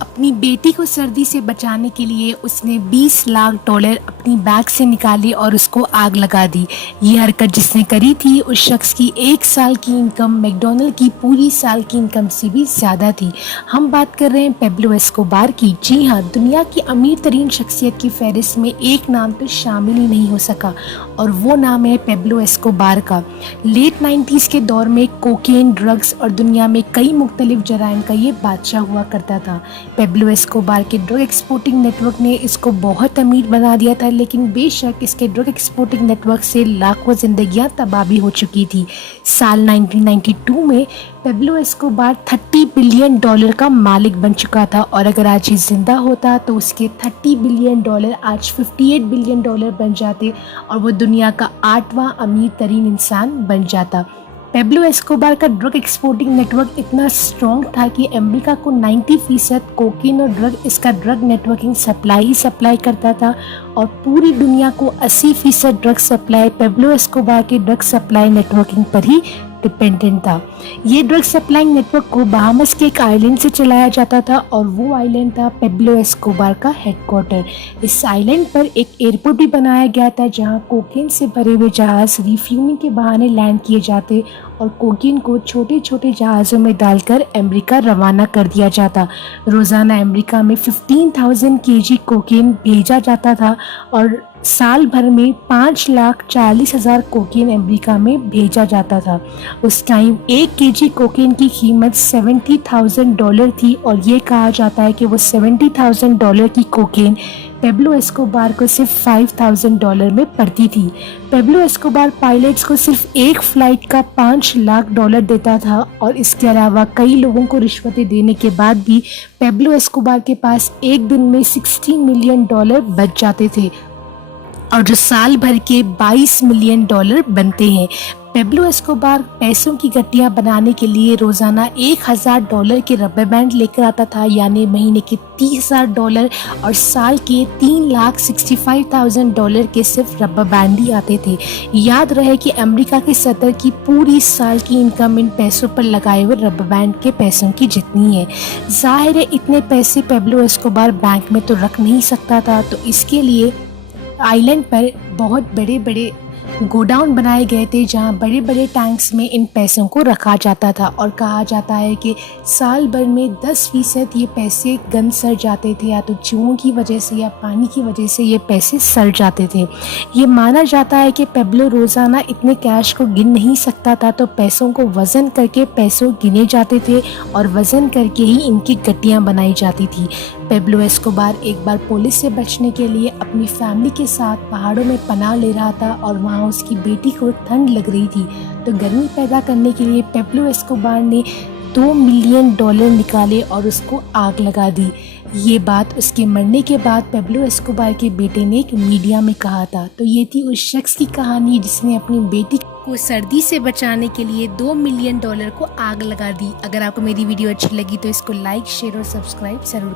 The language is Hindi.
अपनी बेटी को सर्दी से बचाने के लिए उसने 20 लाख डॉलर अपनी बैग से निकाले और उसको आग लगा दी। ये हरकत जिसने करी थी उस शख्स की 1 साल की इनकम मैकडॉनल्ड की पूरी साल की इनकम से भी ज़्यादा थी। हम बात कर रहे हैं पेब्लो एस्कोबार की। जी हाँ, दुनिया की अमीर तरीन शख्सियत की फहरिस्त में एक नाम तो शामिल ही नहीं हो सका और वो नाम है पेब्लो एस्कोबार का। लेट 90s के दौर में कोकेन, ड्रग्स और दुनिया में कई मुख्तलिफ जराइम का ये बादशाह हुआ करता था। पेब्लो एस्कोबार के ड्रग एक्सपोर्टिंग नेटवर्क ने इसको बहुत अमीर बना दिया था, लेकिन बेशक इसके ड्रग एक्सपोर्टिंग नेटवर्क से लाखों जिंदगियां तबाह भी हो चुकी थी। साल 1992 में पेब्लो एस्कोबार 30 बिलियन डॉलर का मालिक बन चुका था और अगर आज ये जिंदा होता तो उसके 30 बिलियन डॉलर आज 58 बिलियन डॉलर बन जाते और वो दुनिया का 8वां अमीर तरीन इंसान बन जाता। पेब्लो एस्कोबार का ड्रग एक्सपोर्टिंग नेटवर्क इतना स्ट्रॉन्ग था कि अमेरिका को 90% कोकीन और ड्रग इसका ड्रग नेटवर्किंग सप्लाई करता था और पूरी दुनिया को 80% ड्रग सप्लाई पेब्लो एस्कोबार के ड्रग सप्लाई नेटवर्किंग पर ही डिपेंडेंट था। ये ड्रग सप्लाइंग नेटवर्क को बहामस के एक आइलैंड से चलाया जाता था और वो आइलैंड था पेब्लो एस्कोबार का हेडक्वार्टर। इस आइलैंड पर एक एयरपोर्ट भी बनाया गया था जहां कोकेन से भरे हुए जहाज रिफ्यूलिंग के बहाने लैंड किए जाते और कोकेन को छोटे छोटे जहाज़ों में डालकर अमेरिका रवाना कर दिया जाता। रोज़ाना अमेरिका में 15,000 केजी कोकेन भेजा जाता था और साल भर में 5,40,000 कोकेन अमेरिका में भेजा जाता था। उस टाइम 1 केजी कोकेन की कीमत $70,000 थी और ये कहा जाता है कि वो $70,000 की कोकेन पेब्लो एस्कोबार को सिर्फ $5,000 में पड़ती थी। पेब्लो एस्कोबार पायलट्स को सिर्फ एक फ़्लाइट का $5 लाख देता था और इसके अलावा कई लोगों को रिश्वतें देने के बाद भी पेब्लो एस्कोबार के पास एक दिन में $60 मिलियन बच जाते थे और जो साल भर के $22 मिलियन बनते हैं। पेब्लो एस्कोबार पैसों की गड्डियाँ बनाने के लिए रोज़ाना $1,000 के रबर बैंड लेकर आता था, यानी महीने के $30,000 और साल के $3,65,000 के सिर्फ रबर बैंड ही आते थे। याद रहे कि अमेरिका के सदर की पूरी साल की इनकम इन पैसों पर लगाए हुए रबर बैंड के पैसों की जितनी है। जाहिर है इतने पैसे पेब्लो एस्कोबार बैंक में तो रख नहीं सकता था, तो इसके लिए आइलैंड पर बहुत बड़े बड़े गोडाउन बनाए गए थे जहां बड़े बड़े टैंक्स में इन पैसों को रखा जाता था और कहा जाता है कि साल भर में 10% ये पैसे गंद सड़ जाते थे, या तो चूहों की वजह से या पानी की वजह से ये पैसे सड़ जाते थे। ये माना जाता है कि पेब्लो रोज़ाना इतने कैश को गिन नहीं सकता था, तो पैसों को वज़न करके पैसों गिने जाते थे और वज़न करके ही इनकी गड्डियाँ बनाई जाती थी। पेब्लो एस्कोबार एक बार पुलिस से बचने के लिए अपनी फैमिली के साथ पहाड़ों में पनाह ले रहा था और वहाँ उसकी बेटी को ठंड लग रही थी, तो गर्मी पैदा करने के लिए पेब्लो एस्कोबार ने $2 मिलियन निकाले और उसको आग लगा दी। ये बात उसके मरने के बाद पेब्लो एस्कोबार के बेटे ने एक मीडिया में कहा था। तो ये थी उस शख्स की कहानी जिसने अपनी बेटी को सर्दी से बचाने के लिए $2 मिलियन को आग लगा दी। अगर आपको मेरी वीडियो अच्छी लगी तो इसको लाइक, शेयर और सब्सक्राइब जरूर